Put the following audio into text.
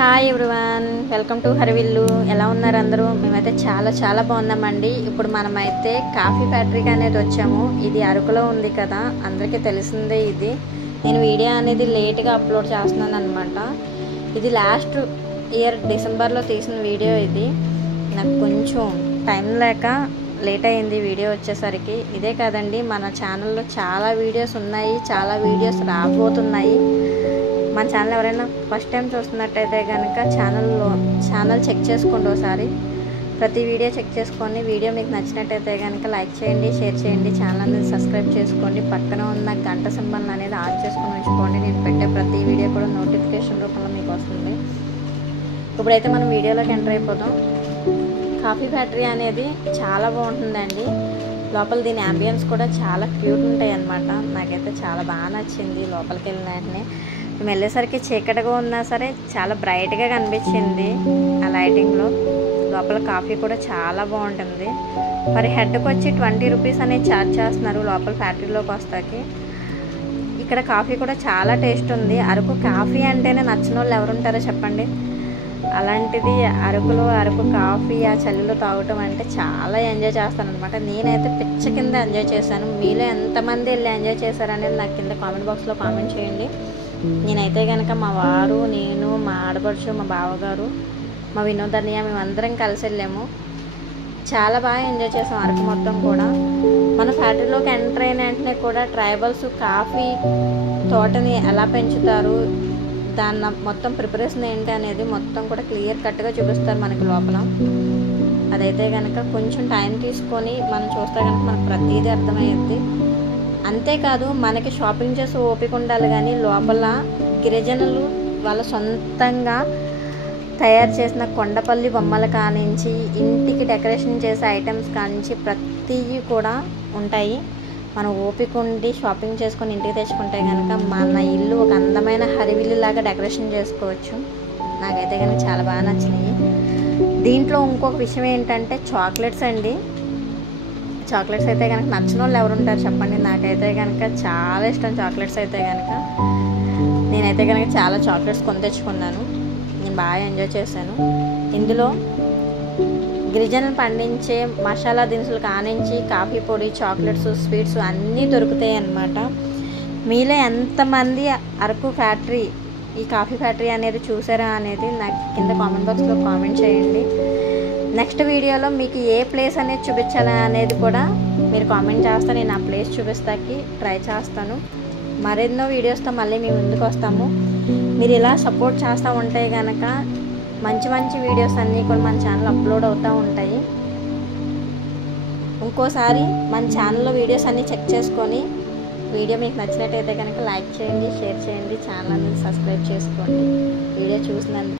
Hi everyone, welcome to హరివిల్లు. ఎలా ఉన్నారు అందరూ? మేమైతే చాలా బాగున్నామండి. ఇప్పుడు మనమైతే కాఫీ ఫ్యాక్టరీకి అనేది వచ్చాము. ఇది అరకులో ఉంది కదా, అందరికీ తెలిసిందే. ఇది నేను వీడియో అనేది లేట్గా అప్లోడ్ చేస్తున్నాను అనమాట. ఇది లాస్ట్ ఇయర్ డిసెంబర్లో తీసిన వీడియో. ఇది నాకు కొంచెం టైం లేక లేట్ అయింది వీడియో వచ్చేసరికి. ఇదే కాదండి, మన ఛానల్లో చాలా వీడియోస్ ఉన్నాయి, చాలా వీడియోస్ రాబోతున్నాయి. మన ఛానల్ ఎవరైనా ఫస్ట్ టైం చూస్తున్నట్టయితే కనుక ఛానల్ చెక్ చేసుకోండి ఒకసారి. ప్రతి వీడియో చెక్ చేసుకొని వీడియో మీకు నచ్చినట్టయితే కనుక లైక్ చేయండి, షేర్ చేయండి, ఛానల్ అనేది సబ్స్క్రైబ్ చేసుకోండి. పక్కన ఉన్న గంట సింబల్ అనేది ఆన్ చేసుకొని ఉంచుకోండి. నేను పెట్టే ప్రతి వీడియో కూడా నోటిఫికేషన్ రూపంలో మీకు వస్తుంది. ఇప్పుడైతే మనం వీడియోలోకి ఎంటర్ అయిపోదాం. కాఫీ ఫ్యాక్టరీ అనేది చాలా బాగుంటుందండి. లోపల దీని అంబియన్స్ కూడా చాలా క్యూట్ ఉంటాయి అన్నమాట. నాకైతే చాలా బాగా నచ్చింది. లోపలికి వెళ్ళిన వెంటనే మేము వెళ్ళేసరికి చీకటిగా ఉన్నా సరే చాలా బ్రైట్గా కనిపించింది ఆ లైటింగ్లో. లోపల కాఫీ కూడా చాలా బాగుంటుంది. మరి హెడ్కి వచ్చి 20 రూపీస్ అనేది ఛార్జ్ చేస్తున్నారు లోపల ఫ్యాక్టరీలోకి వస్తాకి. ఇక్కడ కాఫీ కూడా చాలా టేస్ట్ ఉంది. అరకు కాఫీ అంటేనే నచ్చిన వాళ్ళు ఎవరుంటారో చెప్పండి. అలాంటిది అరకు కాఫీ ఆ చలిలో తాగటం అంటే చాలా ఎంజాయ్ చేస్తాను అనమాట. నేనైతే పిచ్చ కింద ఎంజాయ్ చేశాను. మీలో ఎంతమంది వెళ్ళి ఎంజాయ్ చేశారనేది నాకు కింద కామెంట్ బాక్స్లో కామెంట్ చేయండి. నేనైతే కనుక మా వారు, నేను, మా ఆడపడుచు, మా బావగారు, మా వినోదన్నయ్య మేమందరం కలిసి వెళ్ళాము. చాలా బాగా ఎంజాయ్ చేసాం అరకు మొత్తం కూడా. మన ఫ్యాక్టరీలోకి ఎంటర్ అయిన వెంటనే కూడా ట్రైబల్స్ కాఫీ తోటని ఎలా పెంచుతారు, దాన్ని మొత్తం ప్రిపరేషన్ ఏంటి అనేది మొత్తం కూడా క్లియర్ కట్గా చూపిస్తారు మనకి లోపల. అదైతే కనుక కొంచెం టైం తీసుకొని మనం చూస్తే కనుక మనకు ప్రతిదీ అర్థమయ్యేది. అంతేకాదు మనకి షాపింగ్ చేసి ఓపిక ఉండాలి. కానీ లోపల గిరిజనులు వాళ్ళ సొంతంగా తయారు చేసిన కొండపల్లి బొమ్మల కానించి ఇంటికి డెకరేషన్ చేసే ఐటమ్స్ కానించి ప్రతిదీ కూడా ఉంటాయి. మనం ఓపిక ఉండి షాపింగ్ చేసుకొని ఇంటికి తెచ్చుకుంటే కనుక మన ఇల్లు ఒక అందమైన హరివిల్లు లాగా డెకరేషన్ చేసుకోవచ్చు. నాకైతే కనుక చాలా బాగా నచ్చినాయి. దీంట్లో ఇంకొక విషయం ఏంటంటే చాక్లెట్స్ అండి. చాక్లెట్స్ అయితే కనుక నచ్చిన వాళ్ళు ఎవరు ఉంటారు చెప్పండి. నాకైతే కనుక చాలా ఇష్టం చాక్లెట్స్ అయితే కనుక. నేనైతే కనుక చాలా చాక్లెట్స్ కొని తెచ్చుకున్నాను. నేను బాగా ఎంజాయ్ చేశాను. ఇందులో గిరిజనులు పండించే మసాలా దినుసులు కానించి కాఫీ పొడి, చాక్లెట్స్, స్వీట్స్ అన్నీ దొరుకుతాయి అన్నమాట. మీలో ఎంతమంది అరకు ఫ్యాక్టరీ, ఈ కాఫీ ఫ్యాక్టరీ అనేది చూసారా అనేది నాకు కింద కామెంట్ బాక్స్లో కామెంట్ చేయండి. నెక్స్ట్ వీడియోలో మీకు ఏ ప్లేస్ అనేది చూపించాలి అనేది కూడా మీరు కామెంట్ చేస్తే నేను ఆ ప్లేస్ చూపిస్తాకి ట్రై చేస్తాను. మరెన్నో వీడియోస్తో మళ్ళీ మేము ముందుకు వస్తాము. మీరు ఇలా సపోర్ట్ చేస్తూ ఉంటే కనుక మంచి వీడియోస్ అన్నీ కూడా మన ఛానల్ అప్లోడ్ అవుతూ ఉంటాయి. ఇంకోసారి మన ఛానల్లో వీడియోస్ అన్నీ చెక్ చేసుకొని వీడియో మీకు నచ్చినట్టయితే కనుక లైక్ చేయండి, షేర్ చేయండి, ఛానల్ అనేది సబ్స్క్రైబ్ చేసుకోండి. వీడియో చూసినందుకు